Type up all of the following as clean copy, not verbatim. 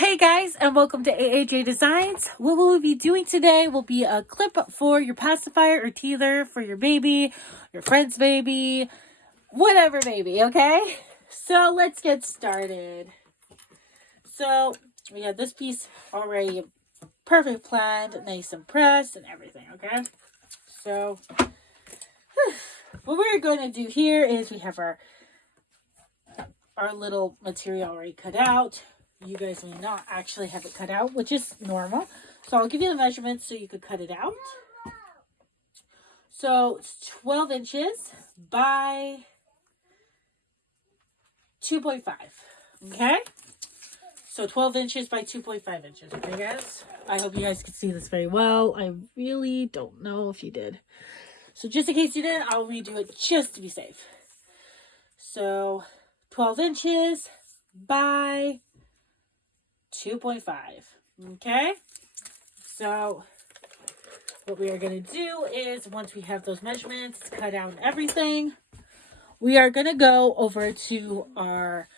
Hey guys, and welcome to AAJ Designs. What we'll be doing today will be a clip for your pacifier or teether for your baby, your friend's baby, whatever baby, okay? So let's get started. So we have this piece already perfect planned, nice and pressed and everything, okay? So what we're going to do here is we have our little material already cut out. You guys may not actually have it cut out, which is normal. So I'll give you the measurements so you could cut it out. So it's 12 inches by 2.5. Okay? So 12 inches by 2.5 inches. Okay, guys? I hope you guys can see this very well. I really don't know if you did. So just in case you didn't, I'll redo it just to be safe. So 12 inches by 2.5. Okay, so what we are going to do is once we have those measurements cut out and everything, we are going to go over to our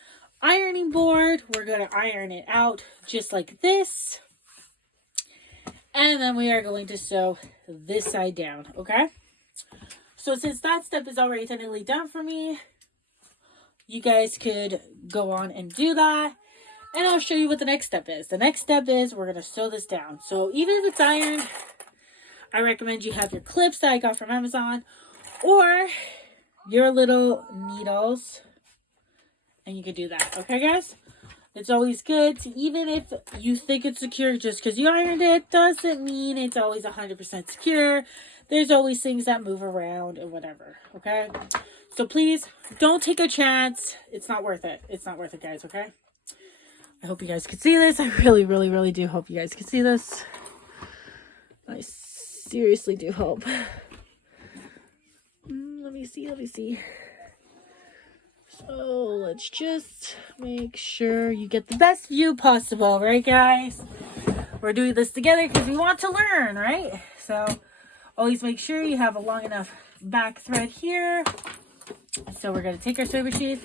ironing board. We're going to iron it out just like this, and then we are going to sew this side down. Okay, so since that step is already technically done for me, you guys could go on and do that. And I'll show you what the next step is. The next step is we're going to sew this down. So even if it's ironed, I recommend you have your clips that I got from Amazon or your little needles. And you can do that. Okay, guys? It's always good to, even if you think it's secure just because you ironed it, doesn't mean it's always 100% secure. There's always things that move around and whatever. Okay? So please, don't take a chance. It's not worth it. It's not worth it, guys. Okay? I hope you guys can see this. I really, really, really do hope you guys can see this. I seriously do hope. Let me see. So let's just make sure you get the best view possible, right, guys? We're doing this together because we want to learn, right? So always make sure you have a long enough back thread here. So we're going to take our sewing machine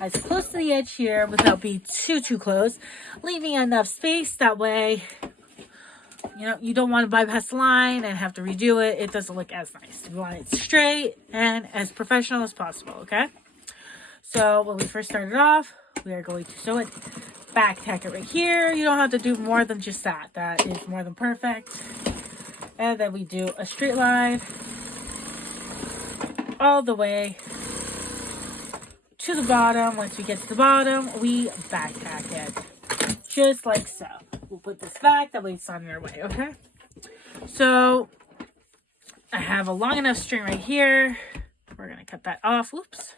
as close to the edge here without being too close, leaving enough space. That way, you know, you don't want to bypass the line and have to redo it. It doesn't look as nice. You want it straight and as professional as possible, okay? So when we first started off, we are going to sew it, back tack it right here. You don't have to do more than just that. That is more than perfect. And then we do a straight line all the way to the bottom. Once we get to the bottom, we back tack it just like so. We'll put this back, that way it's on your way. Okay, so I have a long enough string right here. We're gonna cut that off. Whoops,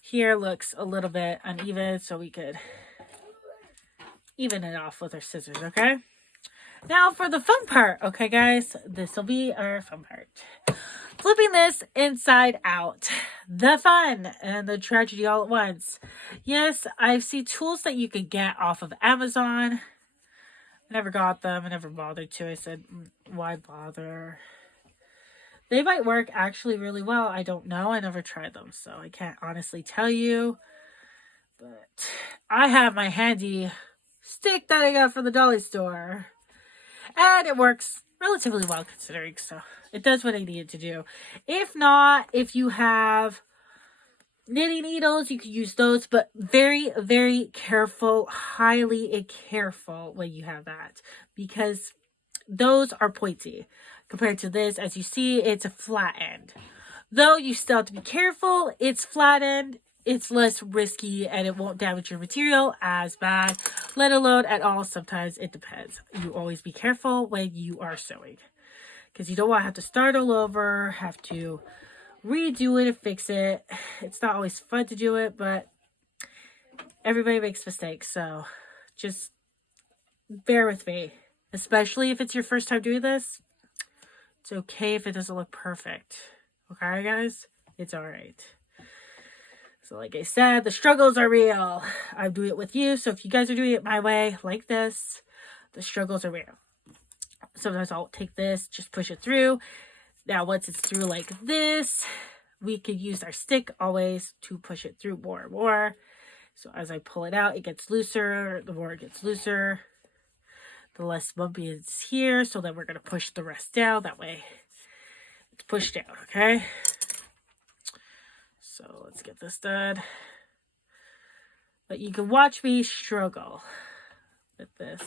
here looks a little bit uneven, so we could even it off with our scissors. Okay, now for the fun part. Okay, guys, this will be our fun part. Flipping this inside out. The fun and the tragedy all at once. Yes, I see tools that you could get off of Amazon. I never got them. I never bothered to. I said, why bother? They might work actually really well. I don't know. I never tried them, so I can't honestly tell you. But I have my handy stick that I got from the dolly store. And it works relatively well considering, so it does what I needed to do. If not, if you have knitting needles, you can use those, but very, very careful, highly careful when you have that, because those are pointy compared to this. As you see, it's a flat end. Though you still have to be careful, it's flat end, it's less risky, and it won't damage your material as bad, let alone at all. Sometimes it depends. You always be careful when you are sewing, because you don't want to have to start all over, have to redo it and fix it. It's not always fun to do it, but everybody makes mistakes, so just bear with me. Especially if it's your first time doing this, it's okay if it doesn't look perfect. Okay, guys? It's alright. So like I said, the struggles are real. I'm doing it with you, so if you guys are doing it my way, like this, the struggles are real. Sometimes I'll take this, just push it through. Now, once it's through like this, we could use our stick always to push it through more and more. So as I pull it out, it gets looser. The more it gets looser, the less bumpy it's here. So then we're going to push the rest down. That way it's pushed down, okay? So let's get this done. But you can watch me struggle with this.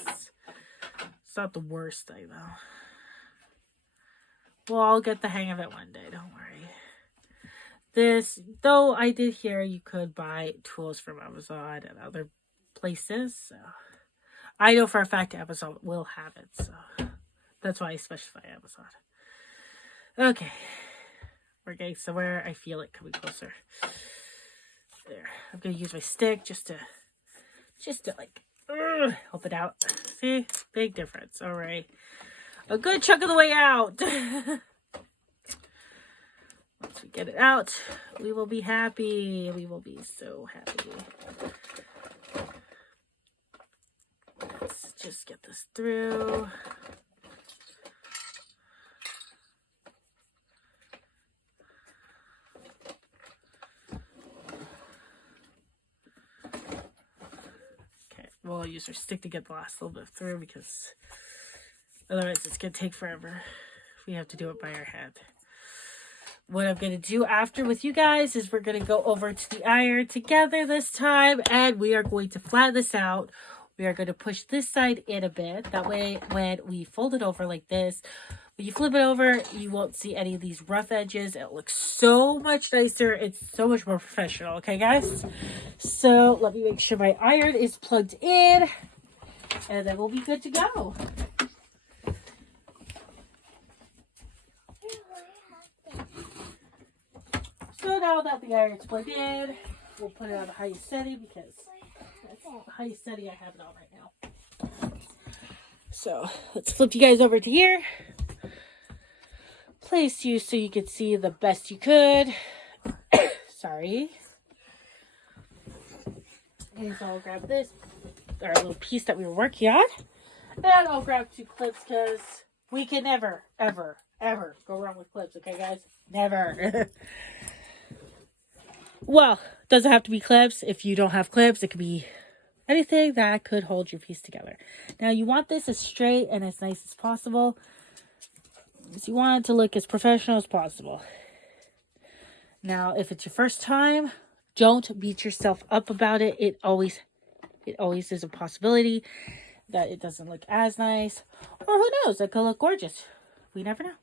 It's not the worst thing, though. Well, I'll get the hang of it one day. Don't worry. This, though I did hear you could buy tools from Amazon and other places. So I know for a fact Amazon will have it. So that's why I specify Amazon. Okay. We're getting somewhere. I feel it coming closer. There. I'm going to use my stick just to like, help it out. See? Big difference. All right. A good chunk of the way out. Once we get it out, we will be happy. We will be so happy. Let's just get this through. Okay, we'll use our stick to get the last little bit through because otherwise it's going to take forever. We have to do it by our hand. What I'm going to do after with you guys is we're going to go over to the iron together this time. And we are going to flatten this out. We are going to push this side in a bit. That way, when we fold it over like this, when you flip it over, you won't see any of these rough edges. It looks so much nicer. It's so much more professional. Okay, guys? So, let me make sure my iron is plugged in. And then we'll be good to go. So now that the iron's plugged in, we'll put it on the highest setting because that's the highest setting I have it on right now. So let's flip you guys over to here. Place you so you can see the best you could. Sorry. And so I'll grab this, our little piece that we were working on. And I'll grab 2 clips because we can never, ever, ever go wrong with clips. Okay, guys? Never. Well, doesn't have to be clips. If you don't have clips, it could be anything that could hold your piece together. Now, you want this as straight and as nice as possible. So you want it to look as professional as possible. Now, if it's your first time, don't beat yourself up about it. It always is a possibility that it doesn't look as nice. Or who knows, it could look gorgeous. We never know.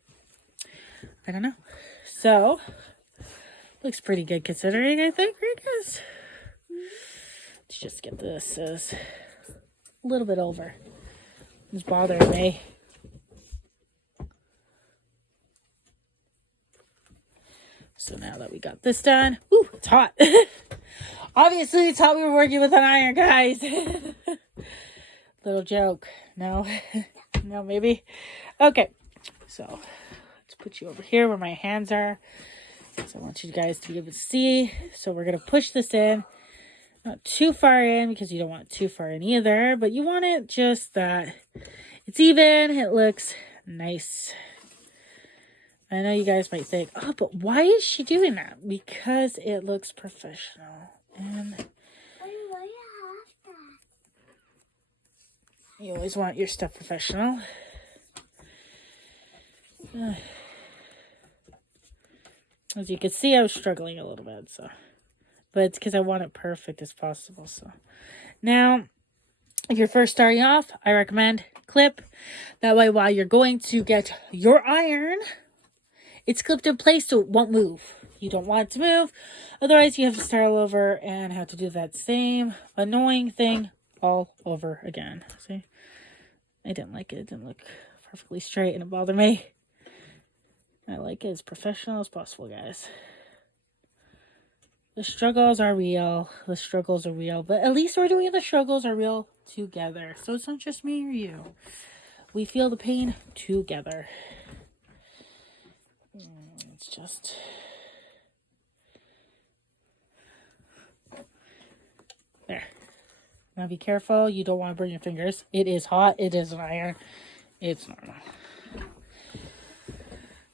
I don't know. So, looks pretty good considering, I think, right, guys? Let's just get this as a little bit over. It's bothering me. So now that we got this done, woo, it's hot. Obviously, it's hot. We were working with an iron, guys. Little joke. No, no, maybe. Okay, so let's put you over here where my hands are. So I want you guys to be able to see. So we're going to push this in. Not too far in because you don't want it too far in either. But you want it just that it's even. It looks nice. I know you guys might think, oh, but why is she doing that? Because it looks professional. And you always want your stuff professional. As you can see, I was struggling a little bit, so. But it's because I want it perfect as possible, so. Now, if you're first starting off, I recommend clip. That way, while you're going to get your iron, it's clipped in place so it won't move. You don't want it to move. Otherwise, you have to start all over and have to do that same annoying thing all over again. See? I didn't like it. It didn't look perfectly straight and it bothered me. I like it as professional as possible, guys. The struggles are real. The struggles are real. But at least we're doing the struggles are real together. So it's not just me or you. We feel the pain together. It's just... There. Now be careful. You don't want to burn your fingers. It is hot. It is an iron. It's normal.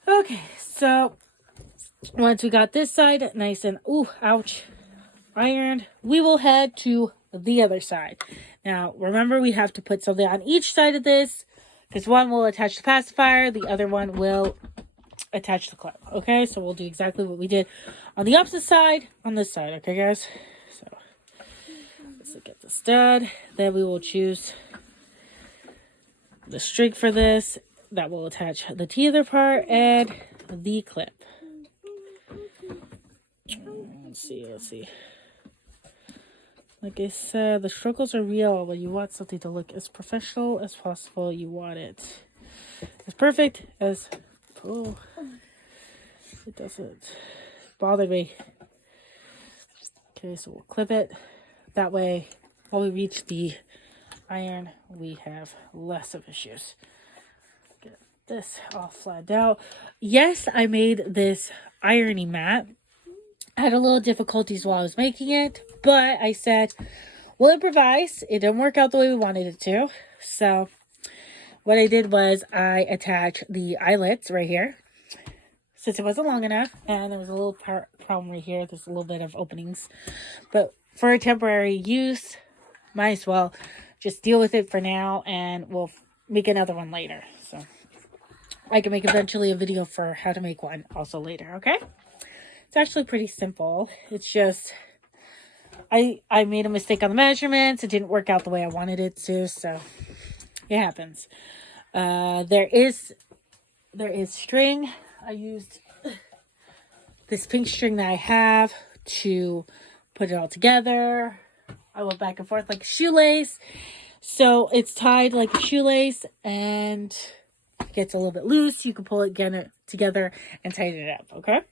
Okay, so once we got this side nice and, ooh, ouch. ironed, we will head to the other side. Now, remember, we have to put something on each side of this, because one will attach the pacifier, the other one will attach the clip. Okay, so we'll do exactly what we did on the opposite side on this side. Okay, guys? So, let's look at the stud. Then we will choose the string for this. That will attach the tether part and the clip. Let's see. Like I said, the struggles are real, but you want something to look as professional as possible. You want it as perfect as... Oh, it doesn't bother me. Okay, so we'll clip it. That way, when we reach the iron, we have less of issues. Get this all flattened out. Yes, I made this ironing mat. I had a little difficulties while I was making it, but I said, we'll improvise. It didn't work out the way we wanted it to. So what I did was I attached the eyelets right here, since it wasn't long enough, and there was a little problem right here. There's a little bit of openings, but for a temporary use, might as well just deal with it for now, and we'll make another one later. So I can make eventually a video for how to make one also later, okay? It's actually pretty simple. It's just, I made a mistake on the measurements. It didn't work out the way I wanted it to, so it happens. There is string. I used this pink string that I have to put it all together. I went back and forth like a shoelace. So it's tied like a shoelace, and it gets a little bit loose. You can pull it again together and tighten it up, okay?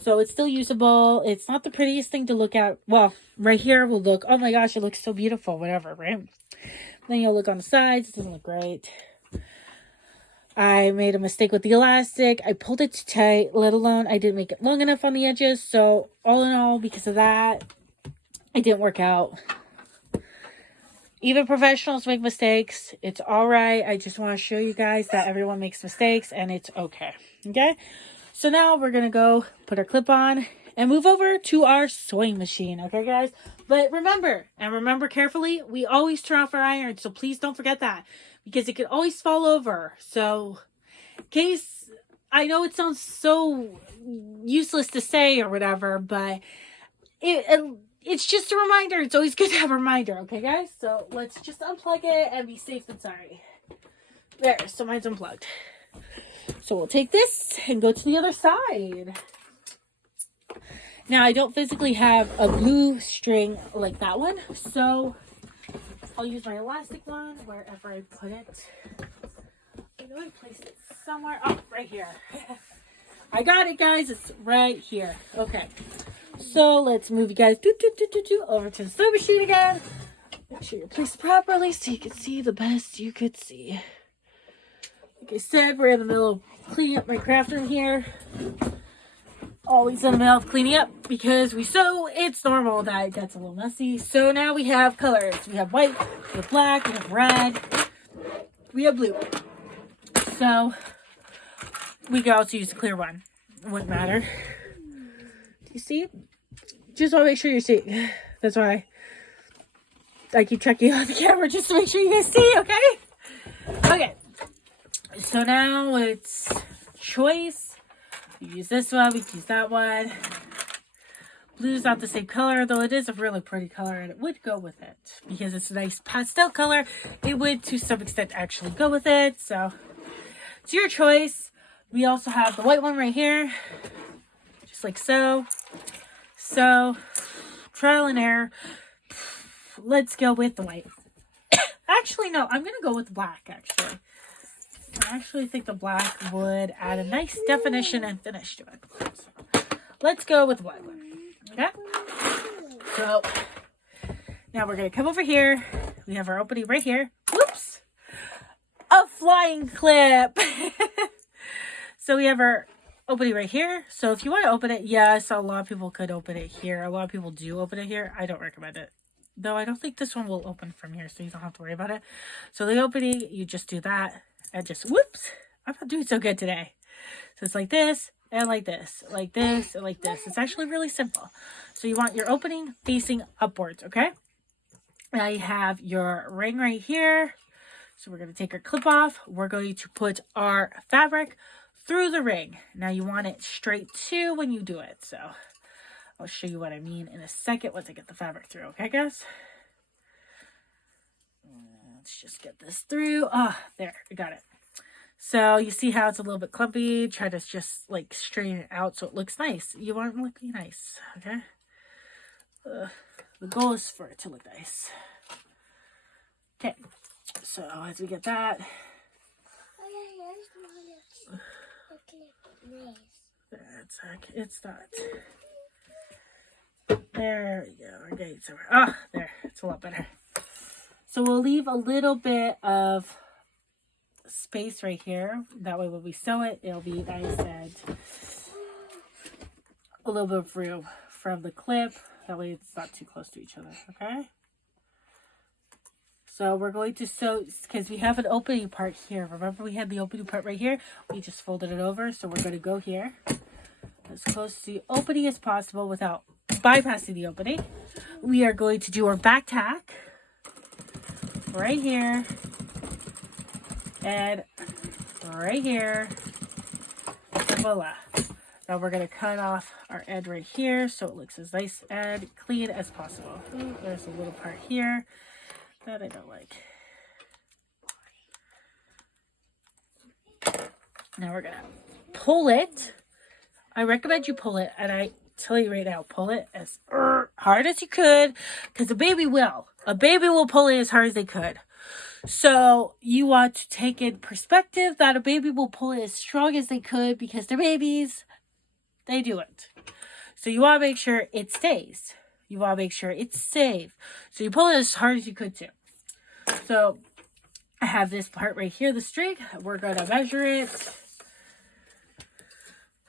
So it's still usable. It's not the prettiest thing to look at. Well, right here will look, oh my gosh, it looks so beautiful, whatever, right? Then you'll look on the sides. It doesn't look great. I made a mistake with the elastic. I pulled it too tight, let alone I didn't make it long enough on the edges. So all in all, because of that, it didn't work out. Even professionals make mistakes. It's all right. I just want to show you guys that everyone makes mistakes and it's okay. Okay? So now we're going to go put our clip on and move over to our sewing machine. Okay, guys? But remember carefully, we always turn off our iron. So please don't forget that, because it could always fall over. So in case, I know it sounds so useless to say or whatever, but it's just a reminder. It's always good to have a reminder. Okay, guys? So let's just unplug it and be safe than sorry. There, so mine's unplugged. So we'll take this and go to the other side. Now, I don't physically have a blue string like that one, so I'll use my elastic one wherever I put it. I know I placed it somewhere. Oh, right here. I got it, guys. It's right here. Okay. So let's move you guys over to the sewing machine again. Make sure you're placed properly so you can see the best you could see. Like I said, we're in the middle of cleaning up my craft room here. Always in the middle of cleaning up because we sew. It's normal that it gets a little messy. So now we have colors. We have white, we have black, we have red, we have blue. So we could also use a clear one. It wouldn't matter. Do you see? Just want to make sure you see. That's why I keep checking on the camera just to make sure you guys see, okay? Okay. So now it's choice. We use this one, we can use that one. Blue's not the same color, though it is a really pretty color, and it would go with it. Because it's a nice pastel color, it would, to some extent, actually go with it. So, it's your choice. We also have the white one right here. Just like so. So, trial and error. Let's go with the white. Actually, no, I'm going to go with the black, actually. I actually think the black would add a nice definition and finish to it. So, let's go with the black one. Okay? So, now we're going to come over here. We have our opening right here. Whoops! A flying clip! So, we have our opening right here. So, if you want to open it, yes, a lot of people could open it here. A lot of people do open it here. I don't recommend it. Though, I don't think this one will open from here, so you don't have to worry about it. So, the opening, you just do that. And just, whoops, I'm not doing so good today. So it's like this, and like this, like this, and like this. It's actually really simple. So you want your opening facing upwards, okay? Now you have your ring right here. So we're going to take our clip off. We're going to put our fabric through the ring. Now you want it straight too when you do it. So I'll show you what I mean in a second once I get the fabric through. Okay, guys? Let's just get this through. Ah, there, I got it. So you see how it's a little bit clumpy. Try to just like straighten it out so it looks nice. You want it to look nice, okay? The goal is for it to look nice. Okay, so as we get that, it's not. There we go. Our gates are. Ah, there. It's a lot better. So we'll leave a little bit of space right here. That way when we sew it, it'll be nice and a little bit of room from the clip. That way it's not too close to each other, okay? So we're going to sew, because we have an opening part here. Remember we had the opening part right here? We just folded it over. So we're going to go here as close to the opening as possible without bypassing the opening. We are going to do our back tack right here and right here, and voila. Now we're going to cut off our end right here so it looks as nice and clean as possible. Ooh, there's a little part here that I don't like. Now we're going to pull it. I recommend you pull it, and I tell you right now, pull it as hard as you could, because a baby will. A baby will pull it as hard as they could. So you want to take in perspective that a baby will pull it as strong as they could, because they're babies. They do it. So you want to make sure it stays. You want to make sure it's safe. So you pull it as hard as you could too. So I have this part right here, the string. We're going to measure it.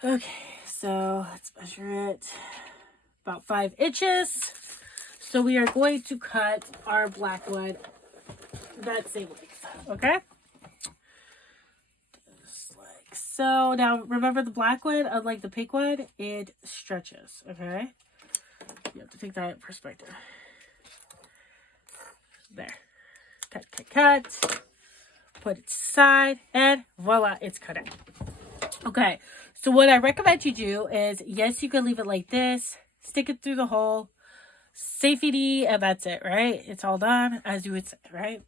Okay, so let's measure it. About 5 inches. So we are going to cut our black one that same length. Okay? Just like so. Now remember the black one, unlike the pink one, it stretches. Okay? You have to take that in perspective. There. Cut, cut, cut. Put it aside, and voila, it's cut out. Okay, so what I recommend you do is, yes, you can leave it like this, stick it through the hole, safety, and that's it, right? It's all done, as you would say, right?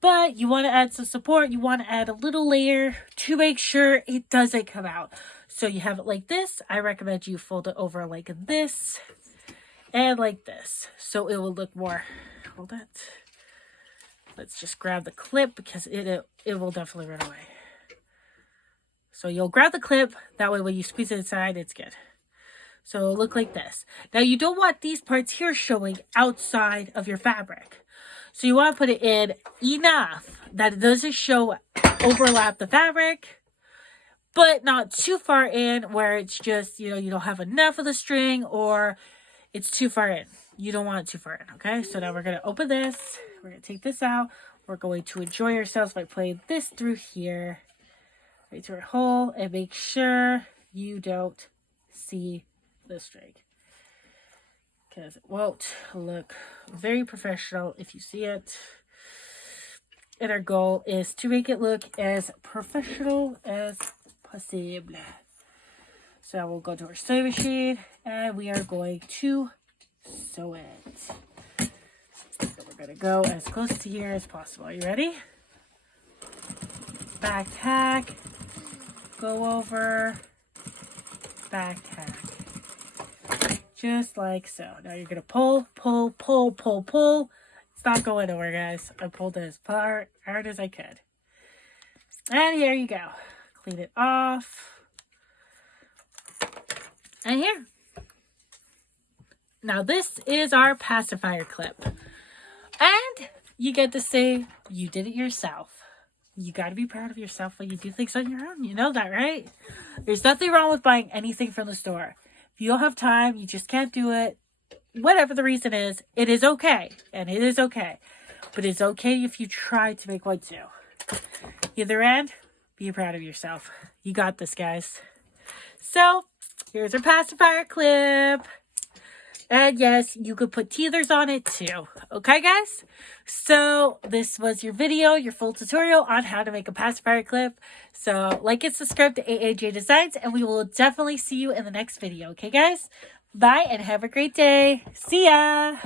But you want to add some support. You want to add a little layer to make sure it doesn't come out. So you have it like this. I recommend you fold it over like this and like this. So it will look more, hold it. Let's just grab the clip because it will definitely run away. So you'll grab the clip. That way when you squeeze it inside, it's good. So it'll look like this. Now you don't want these parts here showing outside of your fabric. So you want to put it in enough that it doesn't show overlap the fabric, but not too far in where it's just, you don't have enough of the string or it's too far in. You don't want it too far in, okay? So now we're going to open this. We're going to take this out. We're going to enjoy ourselves by playing this through here, right through our hole, and make sure you don't see the string, because it won't look very professional if you see it. And our goal is to make it look as professional as possible. So we'll go to our sewing machine and we are going to sew it. So we're going to go as close to here as possible. Are you ready? Back tack, go over, back tack. Just like so. Now you're going to pull, pull, pull, pull, pull. It's not going nowhere, guys. I pulled it as hard as I could. And here you go. Clean it off. And here. Now this is our pacifier clip. And you get to say you did it yourself. You got to be proud of yourself when you do things on your own. You know that, right? There's nothing wrong with buying anything from the store. If you don't have time, you just can't do it, whatever the reason is, it is okay. And it is okay. But it's okay if you try to make one too. Either end, be proud of yourself. You got this, guys. So, here's our pacifier clip. And yes, you could put teethers on it too. Okay, guys? So, this was your video, your full tutorial on how to make a pacifier clip. So, like and subscribe to AAJ Designs, and we will definitely see you in the next video. Okay, guys? Bye, and have a great day. See ya!